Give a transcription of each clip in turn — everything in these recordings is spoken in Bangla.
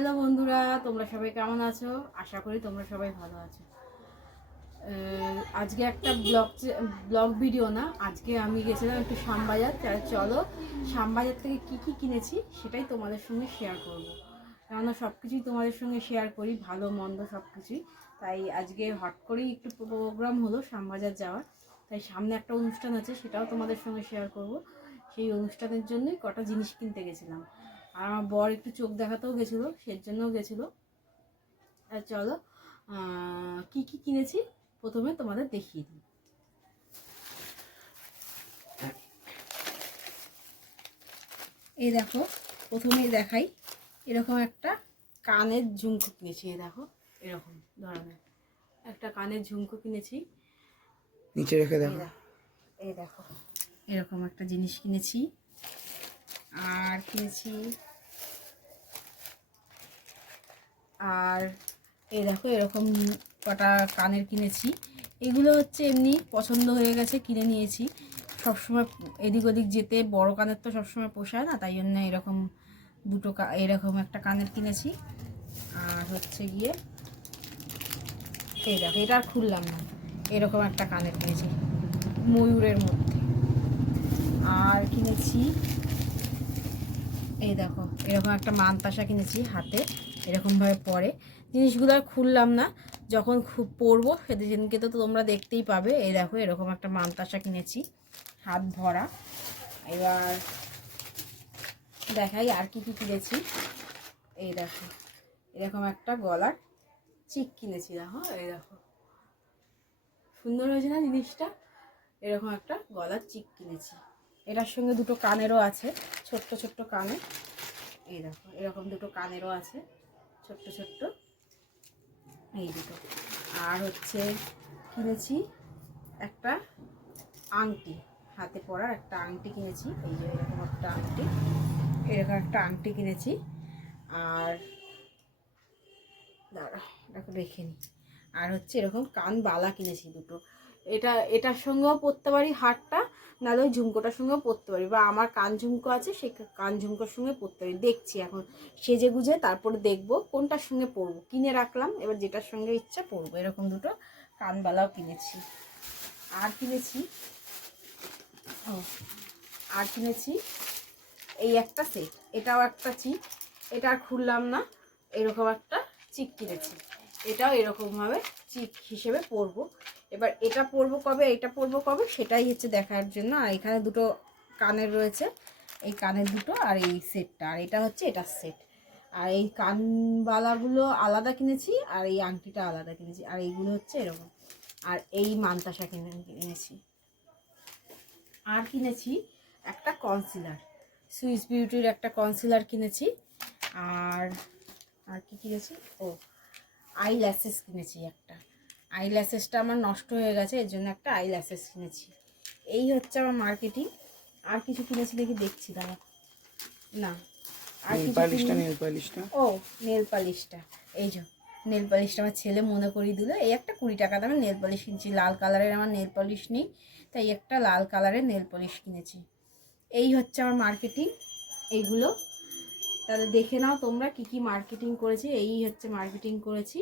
হ্যালো বন্ধুরা, তোমরা সবাই কেমন আছো? আশা করি তোমরা সবাই ভালো আছো। আজকে একটা ব্লগ ভিডিও না, আজকে আমি গেছিলাম একটু শ্যামবাজার। চলো শ্যামবাজার থেকে কি কিনেছি সেটাই তোমাদের সঙ্গে শেয়ার করব। কেননা সব কিছুই তোমাদের সঙ্গে শেয়ার করি, ভালো মন্দ সব কিছুই। তাই আজকে হট করেই একটু প্রোগ্রাম হলো শ্যামবাজার যাওয়ার। তাই সামনে একটা অনুষ্ঠান আছে, সেটাও তোমাদের সঙ্গে শেয়ার করব। সেই অনুষ্ঠানের জন্যই কটা জিনিস কিনতে গেছিলাম। আর আমার বর একটু চোখ দেখাতেও গেছিলো, সের জন্যও গেছিলো। আর চলো কি কিনেছি প্রথমে তোমাদের দেখিয়ে দিই। এই দেখো, প্রথমেই দেখাই, এরকম একটা কানের ঝুমকো কিনেছি। এই দেখো, এরকম ধরনের একটা কানের ঝুমকো কিনেছি। নিচে রেখে দেখো। এই দেখো, এরকম একটা জিনিস কিনেছি। আর কিনেছি, আর এই দেখো এরকম কটা কানের কিনেছি। এগুলো হচ্ছে এমনি পছন্দ হয়ে গেছে, কিনে নিয়েছি। সবসময় এদিক ওদিক যেতে বড় কানের তো সবসময় পোষায় না, তাই জন্য এরকম দুটো এরকম একটা কানের কিনেছি। আর হচ্ছে গিয়ে এই দেখো, এটা আর খুললাম না, এরকম একটা কানের কিনেছি ময়ূরের মধ্যে। আর কিনেছি এই দেখো, এরকম একটা মানতাসা কিনেছি, হাতে এরকমভাবে পরে। জিনিসগুলো আর খুললাম না, যখন খুব পরবো সেদিনকে তো তোমরা দেখতেই পাবে। এই দেখো, এরকম একটা মানতাসা কিনেছি, হাত ভরা। এবার দেখাই আর কি কিনেছি। এই দেখো, এরকম একটা গলার চিক কিনেছি। দেখো, এই দেখো সুন্দর হয়েছে না জিনিসটা? এরকম একটা গলার চিক কিনেছি। এটার সঙ্গে দুটো কানেরও আছে, ছোট্ট ছোট্ট কানে। এই দেখো, এরকম দুটো কানেরও আছে, ছোট্ট ছোট্ট, এই দুটো। আর হচ্ছে কিনেছি একটা আংটি, হাতে পরার একটা আংটি কিনেছি। এই যে এরকম একটা আংটি, এরকম একটা আংটি কিনেছি। আর দাঁড়া, এটাকে রেখে নিই। আর হচ্ছে এরকম কান বালা কিনেছি দুটো। এটার সঙ্গেও পরতে পারি হারটা, নাহলে ওই ঝুমকোটার সঙ্গেও পরতে পারি, বা আমার কান ঝুমকো আছে সেই কান ঝুমকোর সঙ্গে পরতে পারি। দেখছি এখন সেজে গুজে, তারপরে দেখবো কোনটার সঙ্গে পরবো। কিনে রাখলাম, এবার যেটার সঙ্গে ইচ্ছা পরবো। এরকম দুটো কানবালাও কিনেছি। আর কিনেছি আর কিনেছি এই একটা সেট, এটাও একটা চিক, এটা আর খুললাম না। এরকম একটা চিক কিনেছি, এটাও এরকমভাবে চিক হিসেবে পরবো। এবার এটা পরবো কবে, এটা পরবো কবে, সেটাই হচ্ছে দেখার জন্য। আর এখানে দুটো কানের রয়েছে, এই কানের দুটো, আর এই সেটটা, আর এটা হচ্ছে এটার সেট। আর এই কানবালাগুলো আলাদা কিনেছি, আর এই আংটিটা আলাদা কিনেছি। আর এইগুলো হচ্ছে এরকম। আর এই মানতাসা কিনেছি। আর কিনেছি একটা কনসিলার, সুইস বিউটির একটা কনসিলার কিনেছি। আর আর কি কিনেছি, আই ল্যাসেস কিনেছি একটা। আই ল্যাসেসটা আমার নষ্ট হয়ে গেছে, এর জন্য একটা আই ল্যাসেস কিনেছি। এই হচ্ছে আমার মার্কেটিং। আর কিছু কিনেছি দেখি, দেখছি দাঁড়া। না, আর কিছু নেল পালিশটা, এই যে নেল পালিশটা আমার ছেলে মনে করিয়ে দিল। এই একটা 20 টাকা দামের নেল পালিশ কিনেছি। লাল কালারের আমার নেল পালিশ নেই, তাই একটা লাল কালারের নেল পালিশ কিনেছি। এই হচ্ছে আমার মার্কেটিং, এইগুলো। তাহলে দেখে নাও তোমরা কি মার্কেটিং করেছি। এই হচ্ছে মার্কেটিং করেছি,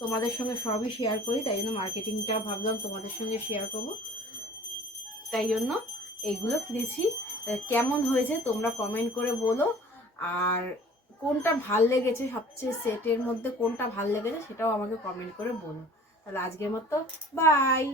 তোমাদের সঙ্গে সবই শেয়ার করি, তাই জন্য মার্কেটিংটা ভাবলাম তোমাদের সঙ্গে শেয়ার করব, তাই জন্য এইগুলো কিনেছি। কেমন হয়েছে তোমরা কমেন্ট করে বলো। আর কোনটা ভাল লেগেছে, সবচেয়ে সেটের মধ্যে কোনটা ভাল লেগেছে সেটাও আমাকে কমেন্ট করে বলো। তাহলে আজকের মতো বাই।